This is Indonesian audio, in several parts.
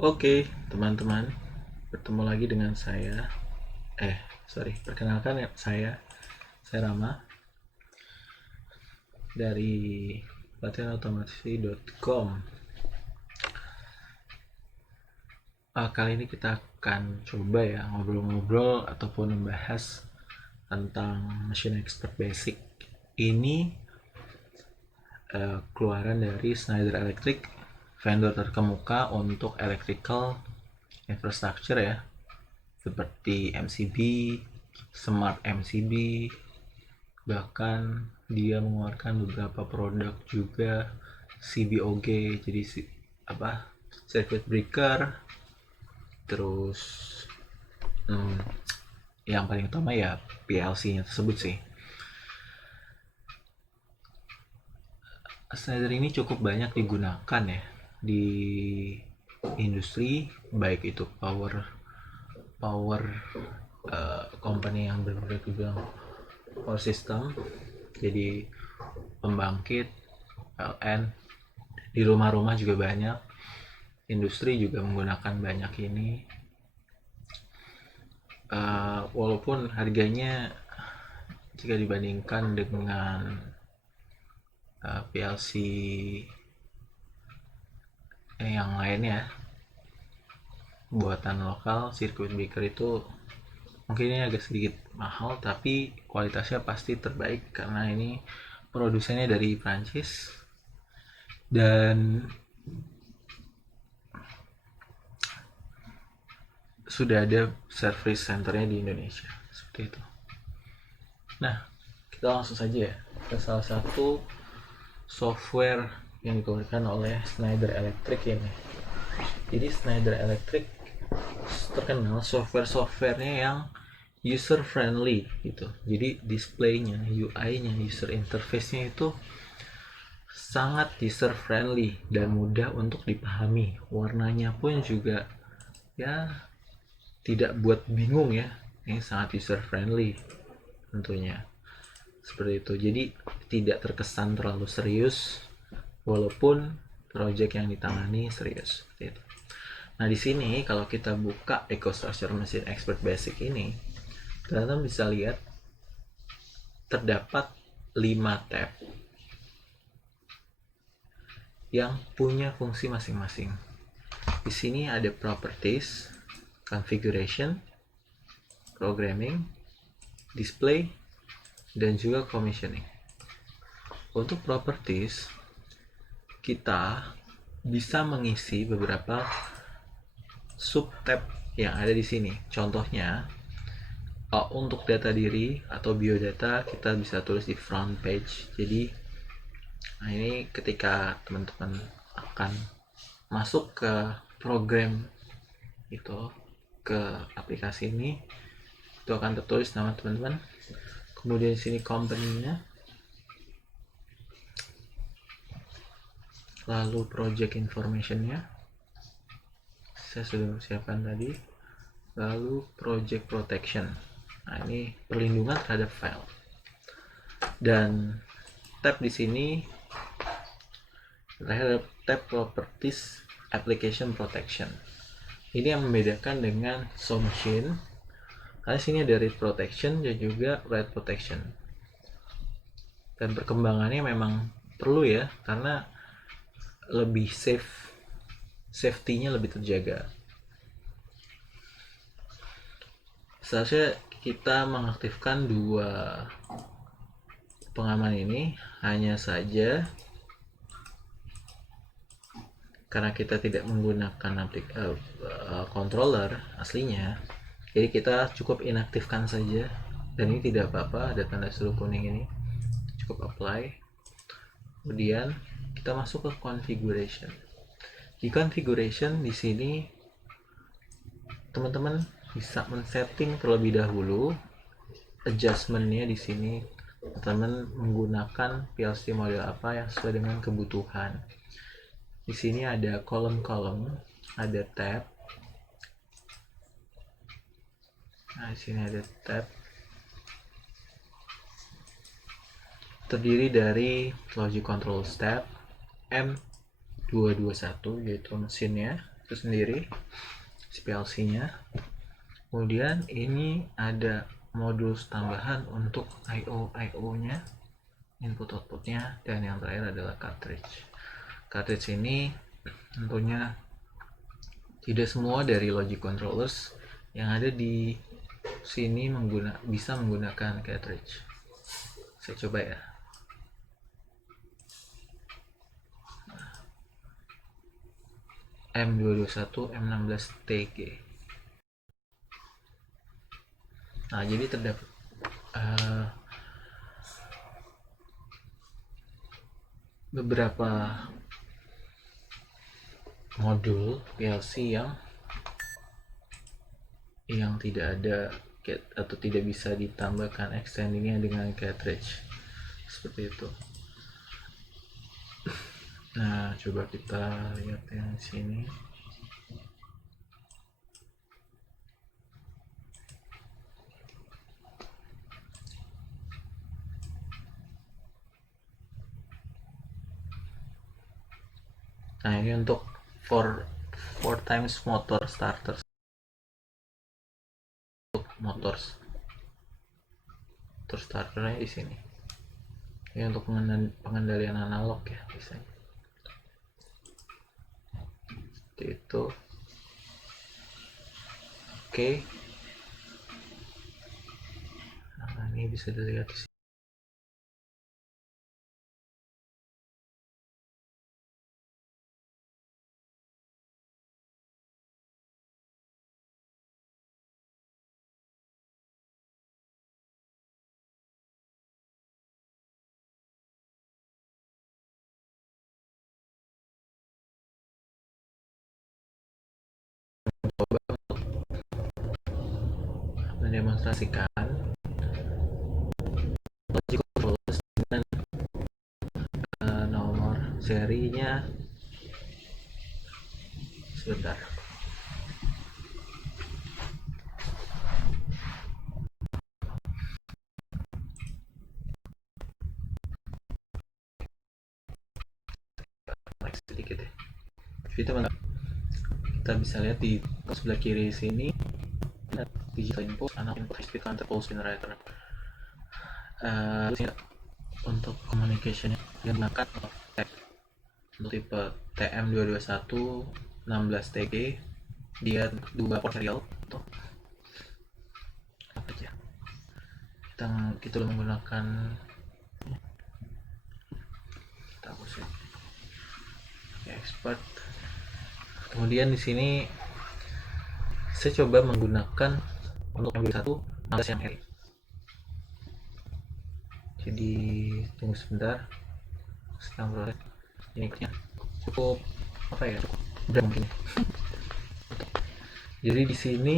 Oke, teman-teman, bertemu lagi dengan saya. Perkenalkan ya, saya Rama dari pelatihanautomasi.com. Kali ini kita akan coba ya ngobrol-ngobrol ataupun membahas tentang Machine Expert Basic. Ini keluaran dari Schneider Electric, vendor terkemuka untuk electrical infrastructure ya, seperti MCB, Smart MCB, bahkan dia mengeluarkan beberapa produk juga CBOG, jadi circuit breaker. Terus yang paling utama ya PLC-nya tersebut sih. Schneider ini cukup banyak digunakan ya di industri, baik itu power power company yang bergerak bilang power system, jadi pembangkit PLN. Di rumah-rumah juga banyak, industri juga menggunakan banyak ini. Walaupun harganya jika dibandingkan dengan PLC yang lainnya buatan lokal, circuit breaker itu mungkin ini agak sedikit mahal, tapi kualitasnya pasti terbaik karena ini produsennya dari Prancis dan sudah ada service centernya di Indonesia, seperti itu. Nah, kita langsung saja ya ke salah satu software yang dikeluarkan oleh Schneider Electric ini. Jadi Schneider Electric terkenal software-softwarenya yang user friendly gitu. Jadi displaynya, UI-nya, user interface-nya itu sangat user friendly dan mudah untuk dipahami. Warnanya pun juga ya tidak buat bingung ya. Ini sangat user friendly tentunya. Seperti itu. Jadi tidak terkesan terlalu serius walaupun project yang ditangani serius. Seperti itu. Nah, di sini kalau kita buka EcoStruxure Machine Expert Basic ini, teman-teman bisa lihat terdapat 5 tab yang punya fungsi masing-masing. Di sini ada properties, configuration, programming, display, dan juga commissioning. Untuk properties, kita bisa mengisi beberapa subtab yang ada di sini. Contohnya, untuk data diri atau biodata kita bisa tulis di front page. Jadi, nah ini ketika teman-teman akan masuk ke program itu, ke aplikasi ini, itu akan tertulis nama teman-teman. Kemudian di sini company-nya, lalu project information-nya saya sudah siapkan tadi, lalu project protection. Nah, ini perlindungan terhadap file. Dan tab di sini terhadap tab properties application protection. Ini yang membedakan dengan SoundMachine. Karena sini ada read protection dan juga write protection. Dan perkembangannya memang perlu ya, karena lebih safety-nya lebih terjaga. Seharusnya kita mengaktifkan dua pengaman ini, hanya saja karena kita tidak menggunakan controller aslinya, jadi kita cukup inaktifkan saja, dan ini tidak apa-apa, ada tanda seru kuning ini, cukup apply. Kemudian kita masuk ke configuration. Di configuration di sini teman-teman bisa men-setting terlebih dahulu adjustment-nya. Di sini teman-teman menggunakan PLC model apa yang sesuai dengan kebutuhan. Di sini ada kolom-kolom, ada tab. Nah, di sini ada tab. Terdiri dari logic control step M221 yaitu mesinnya, itu sendiri, PLC-nya. Kemudian ini ada modul tambahan untuk I/O-nya, input outputnya, dan yang terakhir adalah cartridge. Cartridge ini tentunya tidak semua dari logic controllers yang ada di sini bisa menggunakan cartridge. Saya coba ya. M221 M16TG. Nah, jadi terdapat beberapa modul PLC yang tidak ada atau tidak bisa ditambahkan extendingnya dengan cartridge seperti itu. Nah, coba kita lihat yang sini. Nah, ini untuk 4 times motor starter, motor starternya di sini. Ini untuk pengendalian analog ya biasanya. Seperti itu. Oke. Nah, ini bisa dilihat di sini. Mendemonstrasikan logic controllers dengan nomor serinya. Sebentar. Sedikit ya. Jadi teman-teman, kita bisa lihat di sebelah kiri sini digital input, analog input, high speed counter, pulse generator. Untuk communication yang digunakan untuk tipe TM221 16TG, dia 2 port serial. Apa aja? Kita menggunakan expert. Kemudian di sini saya coba menggunakan untuk M21 16 yang L. Jadi tunggu sebentar, sedang proses. Ini cukup apa ya, cukup berat mungkin. Jadi di sini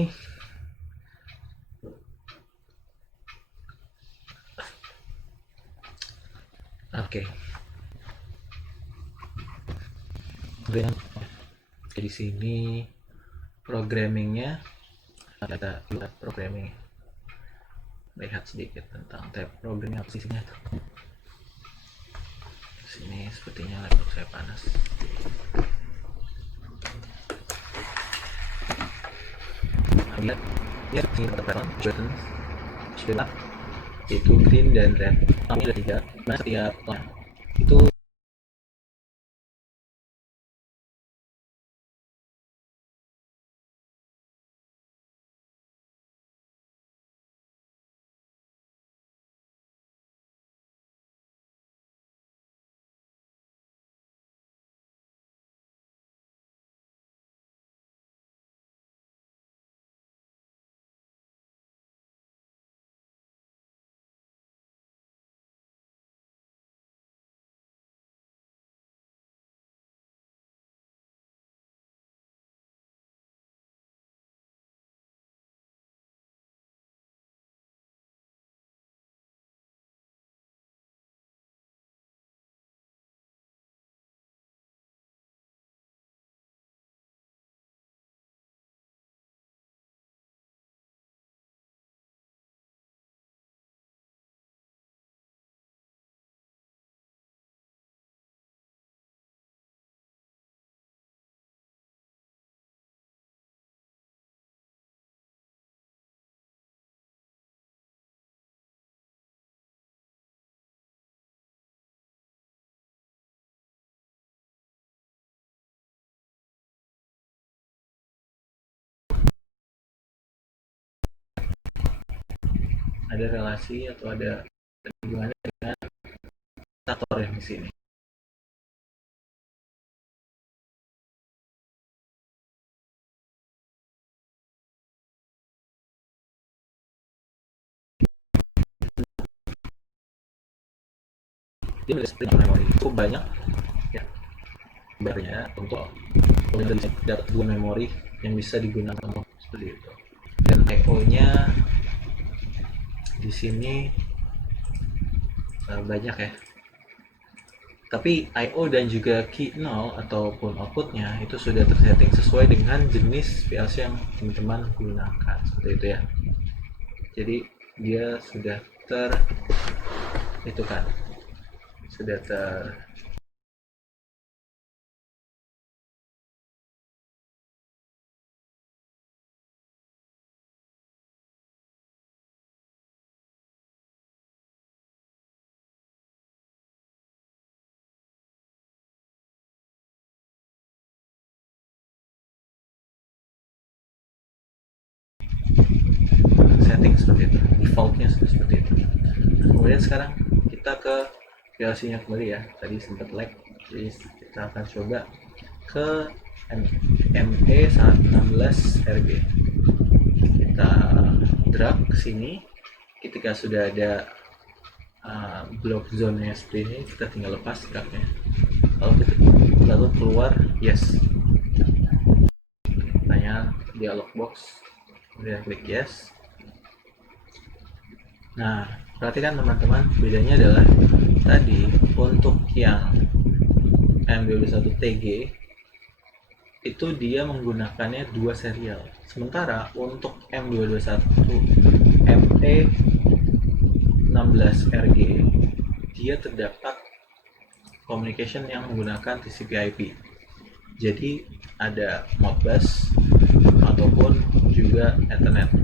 oke. Di sini programmingnya ada programming. Lihat sedikit tentang tab programming apa isinya tuh. Sini sepertinya laptop saya panas. Lihat, ini terdapat button sudah itu green dan red. Kami ada 3. Nah, setiap itu ada relasi atau ada hubungannya dengan faktor yang di sini. Dia menjadi memori cukup banyak ya, sebenarnya untuk dapat dua memori yang bisa digunakan seperti itu. Dan I/O-nya di sini banyak ya. Tapi I/O dan juga key 0 ataupun outputnya itu sudah tersetting sesuai dengan jenis PLC yang teman-teman gunakan seperti itu ya. Jadi dia sudah itu kan sudah setting seperti itu, defaultnya seperti itu. Kemudian sekarang kita ke PLC nya kembali ya, tadi sempat lag, jadi kita akan coba ke ME16RG. Kita drag ke sini. Ketika sudah ada block zone nya seperti ini, kita tinggal lepas dragnya, lalu keluar yes, tanya dialog box, kemudian klik yes. Nah, perhatikan teman-teman, bedanya adalah tadi untuk yang M221TG itu dia menggunakannya dua serial. Sementara untuk M221 ME16RG dia terdapat communication yang menggunakan TCP/IP. Jadi ada Modbus ataupun juga Ethernet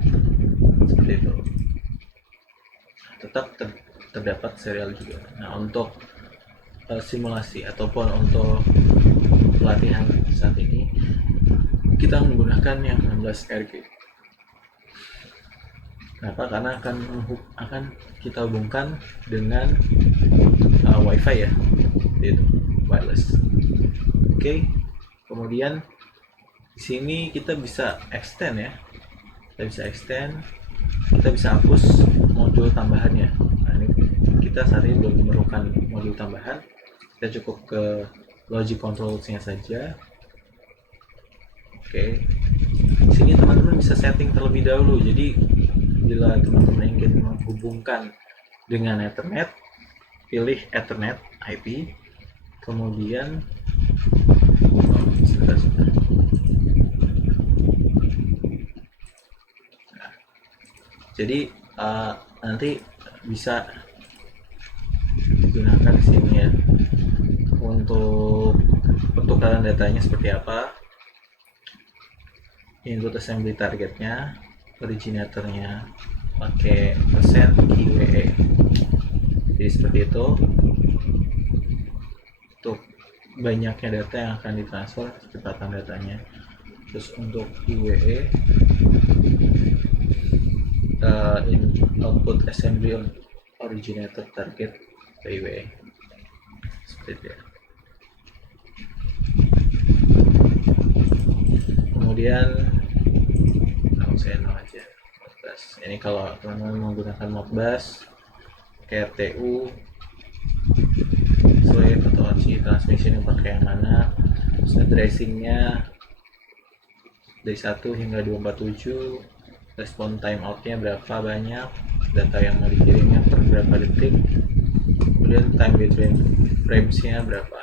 seperti itu. Tetap terdapat serial juga. Nah, untuk simulasi ataupun untuk pelatihan saat ini kita menggunakan yang 16RG. Kenapa? Karena akan kita hubungkan dengan WiFi ya, itu wireless. Oke. Kemudian di sini kita bisa extend ya. Kita bisa hapus modul tambahannya. Nah, ini kita saat ini belum memerlukan modul tambahan. Kita cukup ke logic controls-nya saja. Oke. Di sini teman-teman bisa setting terlebih dahulu. Jadi bila teman-teman ingin menghubungkan dengan Ethernet, pilih Ethernet IP. Kemudian jadi nanti bisa digunakan di sini ya untuk pertukaran datanya seperti apa, input assembly targetnya, originatornya pakai persen IWE. Jadi seperti itu untuk banyaknya data yang akan ditransfer, kecepatan datanya. Terus untuk IWE in output assembly originator target IWE seperti itu ya. Kemudian saya aja Modbus. Ini kalau teman-teman menggunakan Modbus pakai RTU sesuai frequency transmission yang pakai yang mana, terus addressingnya dari 1 hingga 247, respon timeoutnya berapa banyak, data yang mau dikirimnya per berapa detik, kemudian time between framesnya berapa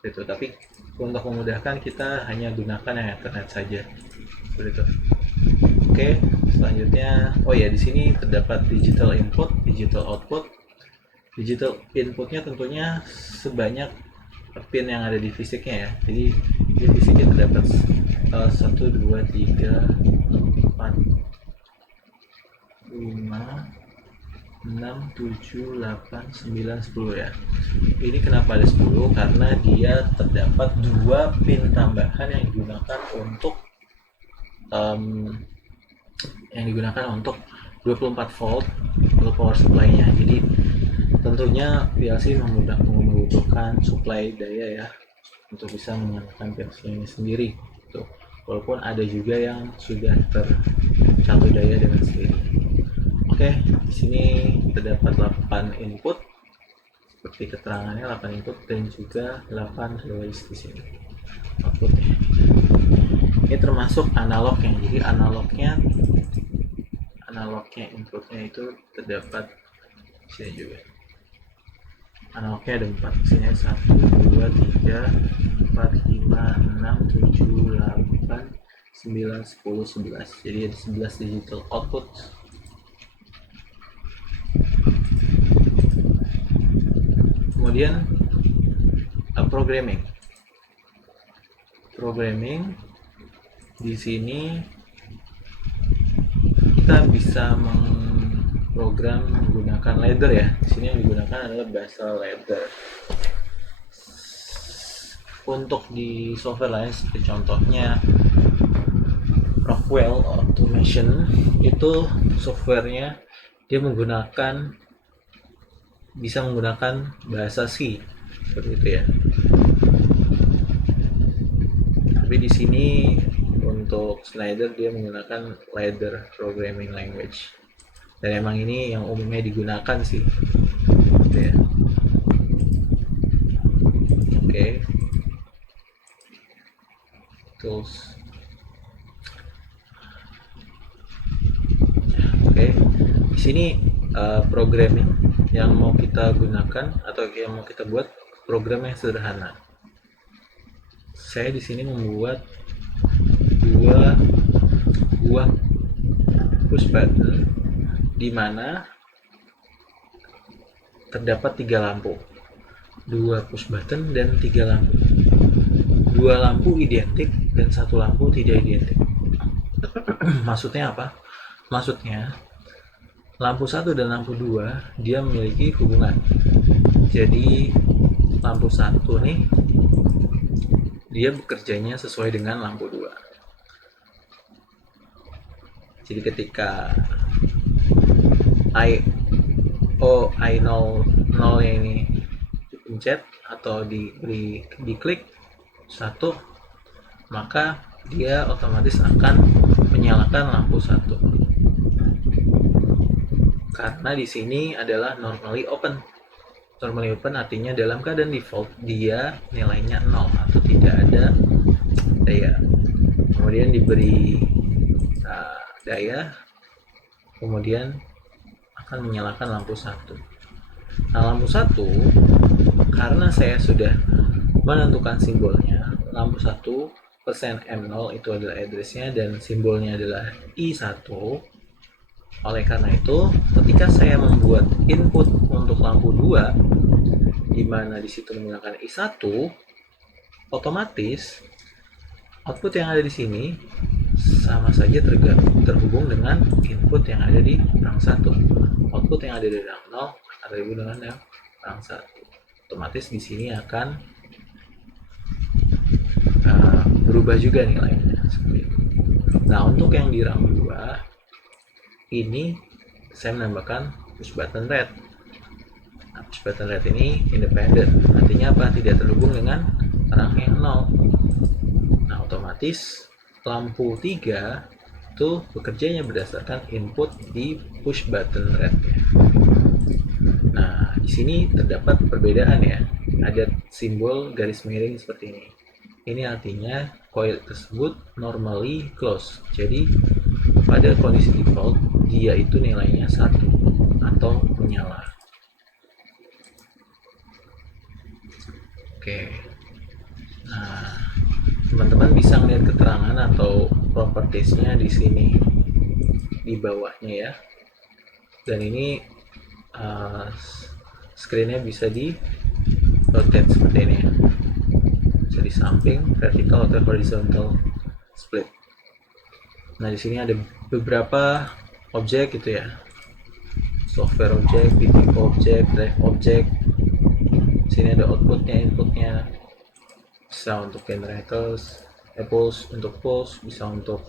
itu. Tapi untuk memudahkan kita hanya gunakan yang Ethernet saja seperti itu. Oke, selanjutnya di sini terdapat digital input, digital output. Digital inputnya tentunya sebanyak pin yang ada di fisiknya ya. Jadi di fisiknya terdapat 1, 2, 3, 4, 5, 6, 7, 8, 9, 10 ya. Ini kenapa ada 10? Karena dia terdapat 2 pin tambahan yang digunakan untuk 24 volt untuk power supply-nya. Jadi tentunya PLC membutuhkan supply daya ya untuk bisa menyalakan PLC ini sendiri. Tuh. Walaupun ada juga yang sudah tercapai daya dengan sendiri. Oke, di sini terdapat 8 input seperti keterangannya, 8 input dan juga 8 relay di sini outputnya. Ini termasuk analognya, jadi analognya inputnya itu terdapat di sini juga. Analognya ada 4, sini 1, 2, 3, 4, 5, 6, 7, 8, 9, 10, 11. Jadi ada 11 digital output. Kemudian programming di sini kita bisa memprogram menggunakan ladder ya. Di sini yang digunakan adalah bahasa ladder. Untuk di software lain seperti contohnya Rockwell Automation, itu softwarenya dia bisa menggunakan bahasa C seperti itu ya. Tapi di sini untuk Schneider dia menggunakan ladder programming language, dan emang ini yang umumnya digunakan sih gitu ya. Oke. Tools. Oke. Di sini programming yang mau kita gunakan atau yang mau kita buat program yang sederhana. Saya di sini membuat dua buah push button di mana terdapat 3 lampu. 2 push button dan 3 lampu. 2 lampu identik dan 1 lampu tidak identik. Maksudnya apa? Maksudnya lampu 1 dan lampu 2 dia memiliki hubungan. Jadi lampu 1 nih dia bekerjanya sesuai dengan lampu 2. Jadi ketika I0 nya ini dipencet atau diklik 1, maka dia otomatis akan menyalakan lampu 1. Karena di sini adalah normally open. Normally open artinya dalam keadaan default dia nilainya 0 atau tidak ada daya. Kemudian diberi daya, kemudian akan menyalakan lampu 1. Nah, lampu 1 karena saya sudah menentukan simbolnya, lampu 1 %M0 itu adalah addressnya dan simbolnya adalah I1. Oleh karena itu, ketika saya membuat input untuk lampu 2 di mana di situ menggunakan I1, otomatis output yang ada di sini sama saja terhubung dengan input yang ada di rang 1. Output yang ada di rang 0 akan terhubung dengan yang rang 1. Otomatis di sini akan berubah juga nilainya seperti itu. Nah, untuk yang di rang 2 ini saya menambahkan push button red. Nah, push button red ini independent, artinya apa? Tidak terhubung dengan rang yang 0. Nah, otomatis lampu 3 itu bekerjanya berdasarkan input di push button red. Nah, di sini terdapat perbedaan ya. Ada simbol garis miring seperti ini. Ini artinya coil tersebut normally close. Jadi pada kondisi default dia itu nilainya 1 atau menyala. Oke. Nah, teman-teman bisa melihat keterangan atau propertiesnya di sini di bawahnya ya. Dan ini screennya bisa di rotate seperti ini ya. Bisa di samping, vertical atau horizontal split. Nah, di sini ada beberapa objek gitu ya. Software objek, PTO objek, drive objek. Di sini ada outputnya, inputnya. Bisa untuk generators, pulse untuk pulse, bisa untuk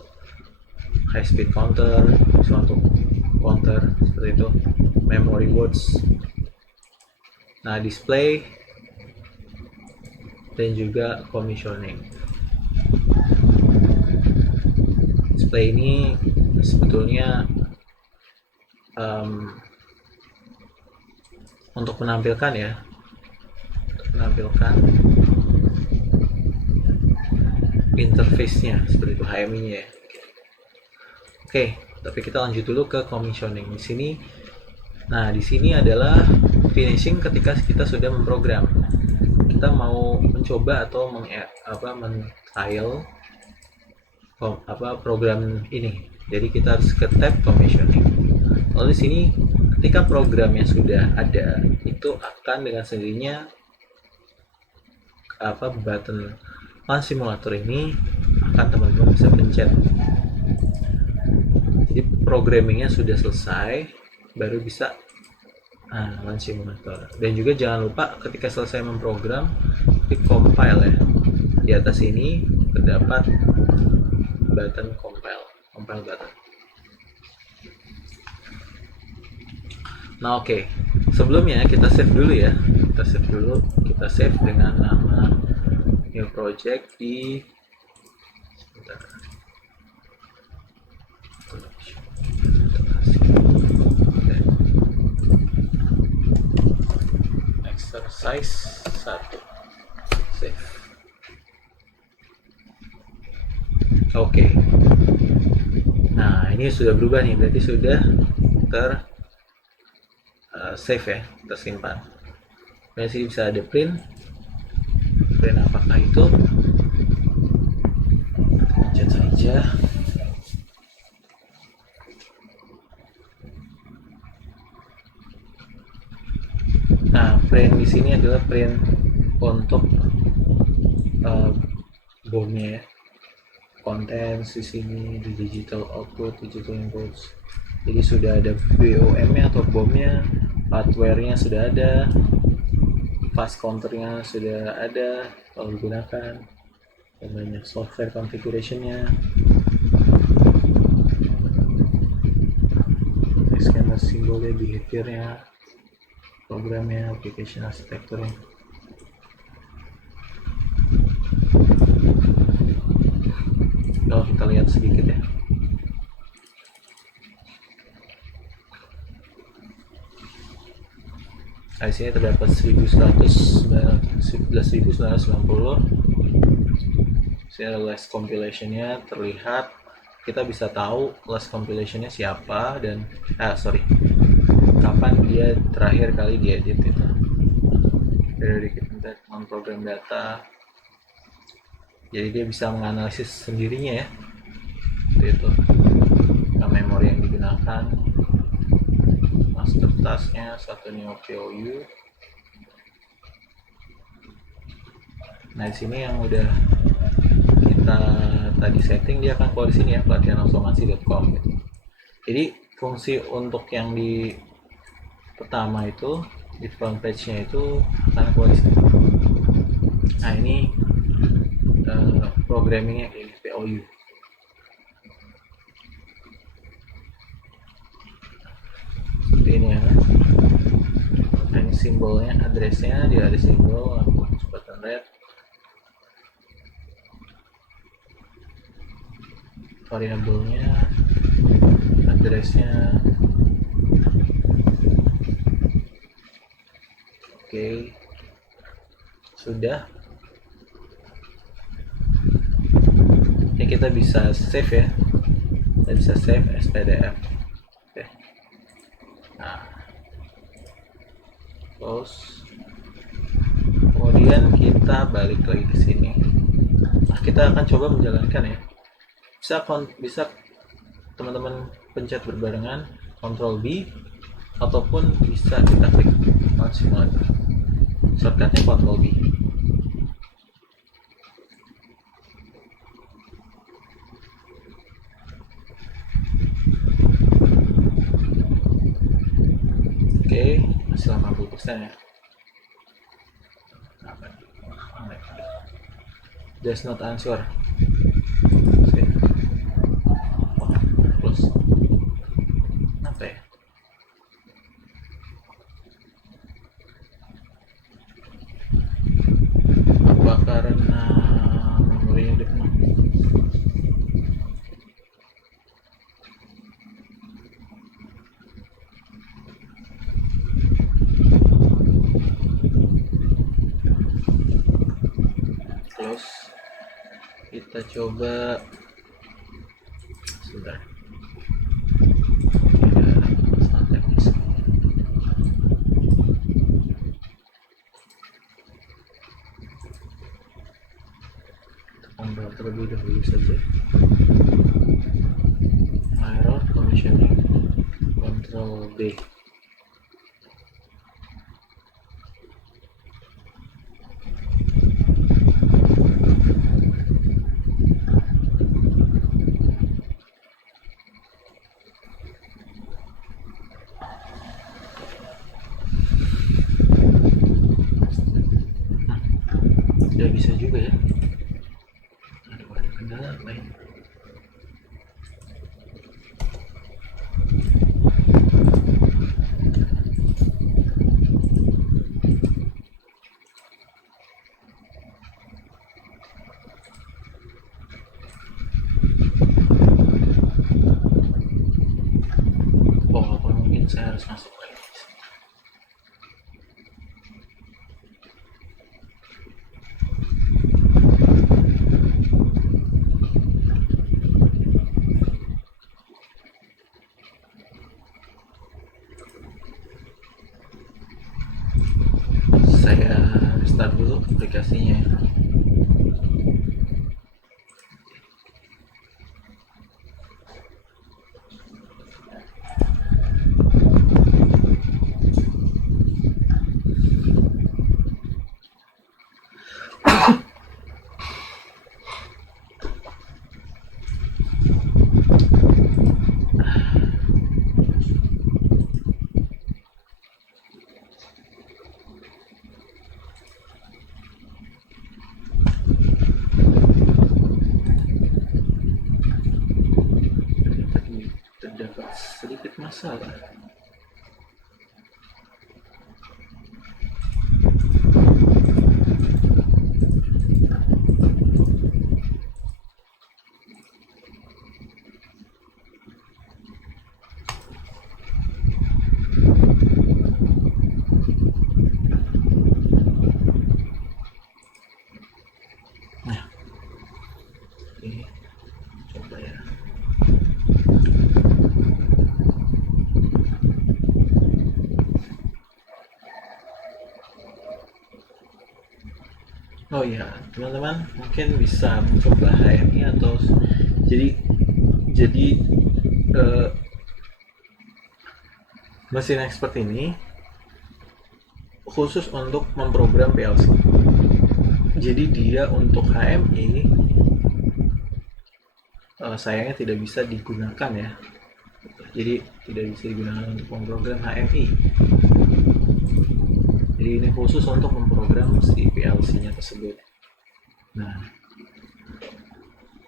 high speed counter, bisa untuk counter seperti itu, memory words, nah display, dan juga commissioning. Display ini sebetulnya untuk menampilkan interface-nya seperti itu, HMI-nya ya. Oke, tapi kita lanjut dulu ke commissioning di sini. Nah, di sini adalah finishing ketika kita sudah memprogram. Kita mau mencoba atau men-trial program ini. Jadi kita harus ke tab commissioning. Lalu di sini ketika programnya sudah ada, itu akan dengan sendirinya button Launch Simulator ini akan teman-teman bisa pencet. Jadi programmingnya sudah selesai, baru bisa Launch Simulator. Dan juga jangan lupa ketika selesai memprogram, klik compile ya. Di atas ini terdapat button compile button. Nah oke, sebelumnya kita save dulu ya. Kita save dengan nama new project di exercise 1, save. Oke. Nah ini sudah berubah nih, berarti sudah save ya, tersimpan. Dan sini bisa ada print apakah itu, pencet saja. Nah, print di sini adalah print untuk BOM-nya ya. Contents di sini, di digital output, digital inputs. Jadi sudah ada BOM-nya atau BOM-nya, hardware-nya sudah ada, fast counter-nya sudah ada kalau digunakan, dan banyak software configuration-nya, scanner simbolnya, behavior-nya, programnya, application arsitekturnya. Kalau kita lihat sedikit ya. Nah, di sini terdapat 11.990. Sini ada last compilation-nya terlihat. Kita bisa tahu last compilation-nya siapa dan kapan dia terakhir kali diedit itu. Periodic intent non-program data. Jadi dia bisa menganalisis sendirinya ya. Itu memori yang digunakan, master task-nya, satu new POU. Nah di sini yang udah kita tadi setting, dia akan keluar di sini ya, pelatihanautomasi.com gitu. Jadi fungsi untuk yang di pertama itu, di front page-nya itu akan keluar di sini. Nah ini programmingnya kayak POU. Seperti ini ya. Nah ini simbolnya, address-nya, dia ada simbol button red, variable-nya, address-nya. Oke, sudah. Ini kita bisa save ya, kita bisa save as PDF. Oke. Nah, close. Kemudian kita balik lagi ke sini. Nah, kita akan coba menjalankan ya. Bisa teman-teman pencet berbarengan Ctrl B, ataupun bisa kita klik Launch Simulator. Shortcutnya Ctrl B. Oke, masih 80% ya. Does not answer. Close. Apa ya? coba sebentar. Masalah teknis. Kita terlebih dahulu saja. Error commissioning, Ctrl B. Tidak bisa juga ya. Aduh, ada kendala lain. Oh, apa mungkin saya harus masuk lagi. Saya restart dulu aplikasinya. Terdapat sedikit masalah. Nah, ini coba ya. Oh ya, teman-teman mungkin bisa mencoba HMI atau jadi mesin expert ini khusus untuk memprogram PLC. Jadi dia untuk HMI sayangnya tidak bisa digunakan ya. Jadi tidak bisa digunakan untuk memprogram HMI. Jadi ini khusus untuk memprogram si PLC-nya tersebut. Nah,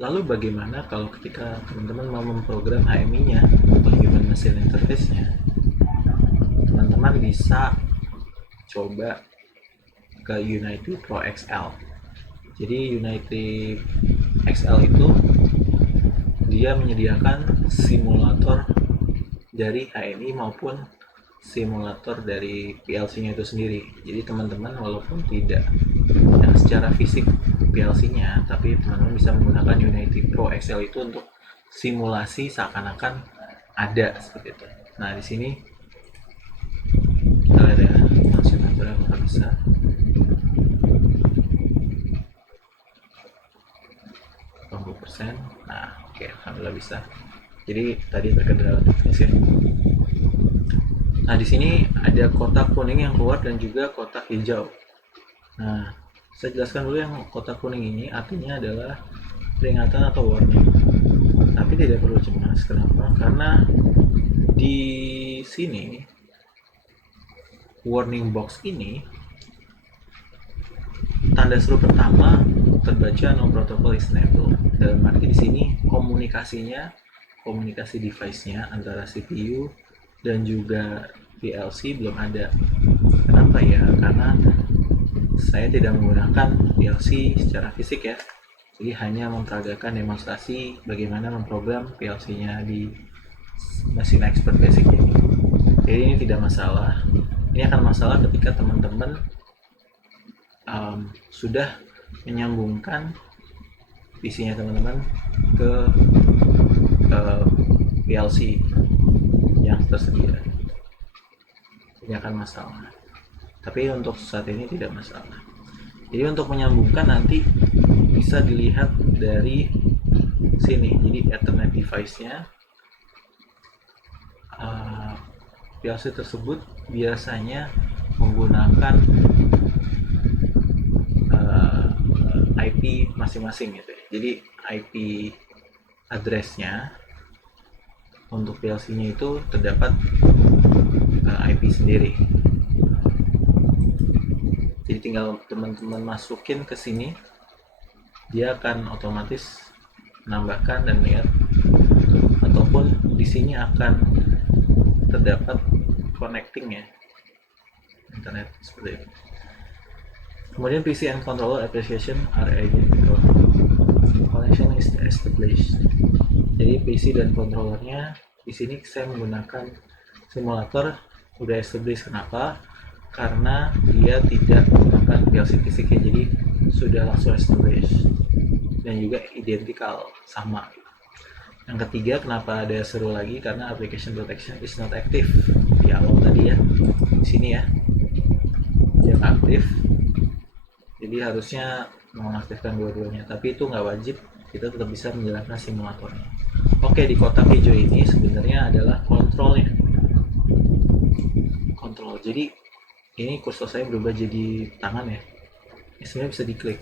lalu bagaimana kalau ketika teman-teman mau memprogram HMI-nya atau human machine interface-nya? Teman-teman bisa coba ke Unity Pro XL. Jadi Unity XL itu dia menyediakan simulator dari HMI maupun simulator dari PLC-nya itu sendiri. Jadi teman-teman walaupun tidak secara fisik PLC-nya, tapi teman-teman bisa menggunakan Unity Pro XL itu untuk simulasi seakan-akan ada seperti itu. Nah, di sini kita lihat ya, simulator apakah bisa. Nah, oke, alhamdulillah bisa. Jadi tadi terkendala teknis ya. Nah, di sini ada kotak kuning yang keluar dan juga kotak hijau. Nah, saya jelaskan dulu yang kotak kuning ini artinya adalah peringatan atau warning. Tapi tidak perlu cemas. Kenapa? Karena di sini warning box ini tanda seru pertama terbaca no protocol is enabled. Dalam arti di sini komunikasi device-nya antara CPU dan juga PLC belum ada. Kenapa ya? Karena saya tidak menggunakan PLC secara fisik ya. Jadi hanya memperagakan demonstrasi bagaimana memprogram PLC-nya di mesin expert basic ini. Jadi ini tidak masalah. Ini akan masalah ketika teman-teman sudah menyambungkan PC-nya teman-teman ke PLC yang tersedia. Ini akan masalah, tapi untuk saat ini tidak masalah. Jadi untuk menyambungkan nanti bisa dilihat dari sini. Jadi Ethernet device-nya, PLC tersebut biasanya menggunakan IP masing-masing gitu ya. Jadi IP address-nya untuk PLC-nya itu terdapat IP sendiri. Jadi tinggal teman-teman masukin ke sini, dia akan otomatis menambahkan dan lihat, ataupun di sini akan terdapat connecting ya, internet seperti itu. Kemudian PC and controller application are identical. Connection is established. Jadi PC dan controllernya di sini saya menggunakan simulator udah established. Kenapa? Karena dia tidak menggunakan PLC fisiknya, jadi sudah langsung established dan juga identical, sama. Yang ketiga, kenapa ada seru lagi? Karena application protection is not active di awal tadi ya, di sini ya, dia aktif. Jadi harusnya mengaktifkan dua-duanya, tapi itu nggak wajib, kita tetap bisa menjalankan simulatornya. Oke, di kotak hijau ini sebenarnya adalah kontrolnya. Kontrol. Jadi ini kursor saya berubah jadi tangan ya. Ini sebenarnya bisa diklik.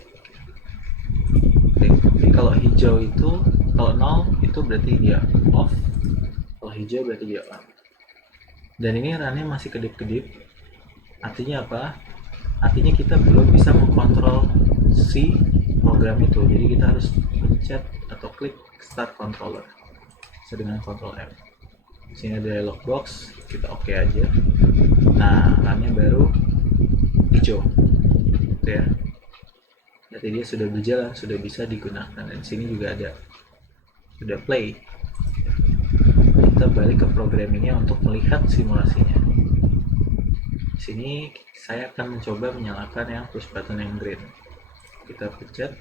Oke. Jadi kalau hijau itu, kalau 0 itu berarti dia off, kalau hijau berarti dia on. Dan ini runnya masih kedip-kedip. Artinya apa? Artinya kita belum bisa mengkontrol si program itu. Jadi kita harus pencet atau klik start controller dengan Ctrl M. Sini ada dialog box, kita oke aja. Nah, runnya baru hijau, gitu ya. Jadi dia sudah berjalan, sudah bisa digunakan. Dan sini juga ada sudah play. Kita balik ke programmingnya untuk melihat simulasinya. Di sini saya akan mencoba menyalakan yang push button yang green. Kita pencet,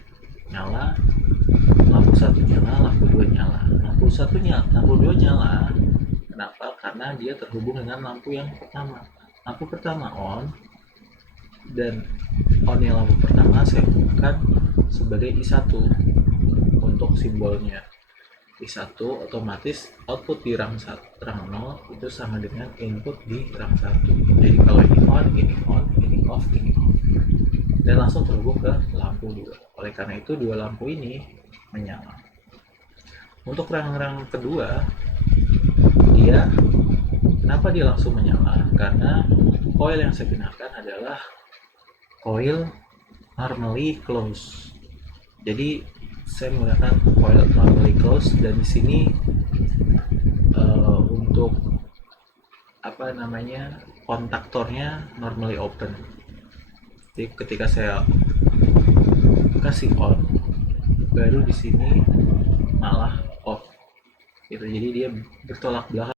nyala, lampu 1 nyala, lampu 2 nyala. Lampu 1 nyala, lampu 2 nyala. Kenapa? Karena dia terhubung dengan lampu yang pertama. Lampu pertama on, dan onnya lampu pertama saya bukan sebagai I1 untuk simbolnya. I1 otomatis output di rang 1, rang 0 itu sama dengan input di rang 1. Jadi kalau ini on, ini off, ini off. Dan langsung terhubung ke lampu 2. Oleh karena itu dua lampu ini menyala. Untuk rang-rang kedua, kenapa dia langsung menyala? Karena coil yang saya gunakan adalah coil normally close. Jadi saya menggunakan coil normally close, dan di sini untuk kontaktornya normally open. Jadi ketika saya kasih on, baru di sini malah off. Gitu. Jadi dia bertolak belakang.